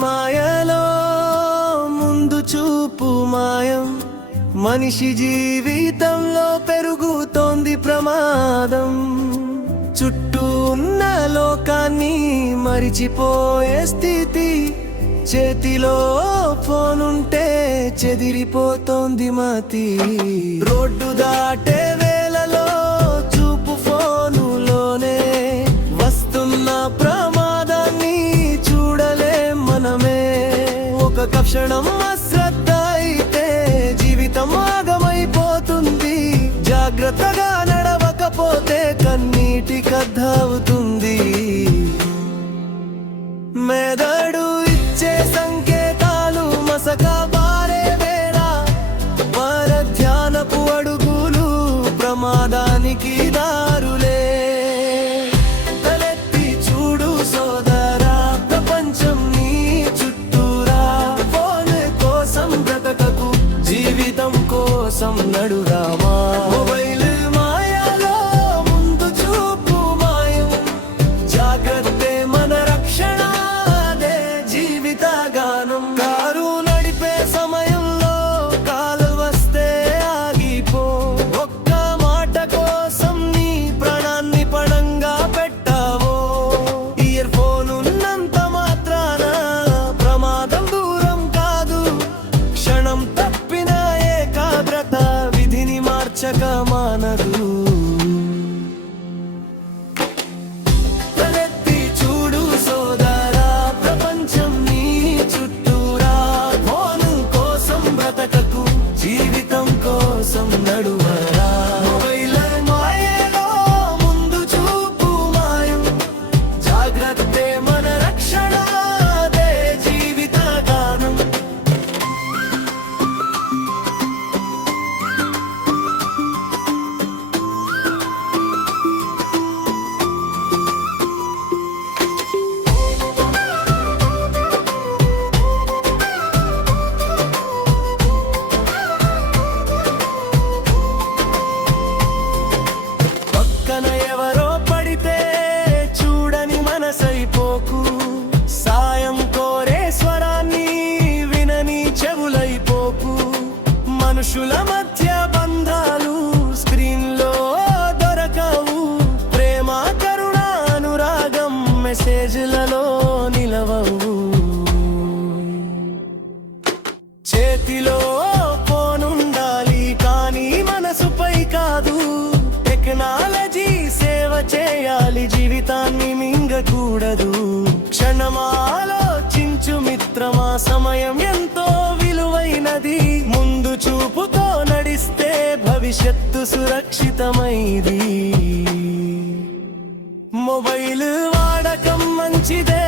మాయలో ముందు చూపు మాయం, మనిషి జీవితంలో పెరుగుతోంది ప్రమాదం. చుట్టూ ఉన్న లోకాన్ని మరిచిపోయే స్థితి, చేతిలో ఫోనుంటే చెదిరిపోతోంది మతి. రోడ్డు దాటే వేళలో చూపు ఫోనులోనే, వస్తున్న ప్రమాదాన్ని చూడలేం మనమే. ఒక క్షణం అశ్రద్ధ అయితే జీవితం ఆగమైపోతుంది. జాగ్రత్తగా నడవకపోతే కన్నీటి కథవుతుంది. మెదడు ఇచ్చే సంకేతాలు మసక బారే వేళ, పరధ్యానపు అడుగులు ప్రమాదానికి దారులే. తలెత్తి చూడు సోదరా, ప్రపంచం నీ చుట్టూరా. ఫోన్ కోసం బ్రతకకు, జీవితం కోసం నడురామా. మొబైల్ మాయలో ముందు చూపు మాయం, జాగ్రత్తే మన రక్షణ, అదే జీవిత గానం. కారు నడిపే సమయంలో కాలు వస్తే ఆగిపో, ఒక్క మాట కోసం నీ ప్రాణాన్ని పణంగా పెట్టావో. ఇయర్ ఫోన్ ఉన్నంత మాత్రాన ప్రమాదం దూరం కాదు. క్షణం తప్పిన ఏకాగ్రత విధిని మార్చక మానదు. తలెత్తి చూడు సోదరా, ప్రపంచం నీ చుట్టూరా. ఫోను కోసం బ్రతకకు, జీవితం కోసం నడువరా. మొబైల్ మాయలో ముందు చూపు మాయం, జాగ్రత్తే మన రక్షణ, అదే జీవిత గానం. పక్కన ఎవరో పడితే చూడని మనసైపోకు, సాయం కోరే స్వరాన్ని వినని చెవులైపోకు. మనుషుల మధ్య బంధాలు స్క్రీన్లో దొరకవు, ప్రేమ కరుణ అనురాగం మెసేజ్లలో నిలవవు. చేతిలో ఫోనుండాలి కానీ మనసుపై కాదు. టెక్నాలజీ సేవ చేయాలి, జీవితాన్ని మింగకూడదు. క్షణమాలోచించు మిత్రమా, సమయం ఎంతో విలువైనది. ముందు చూపుతో నడిస్తే భవిష్యత్తు సురక్షితమైంది. మొబైల్ వాడకం మంచిదే,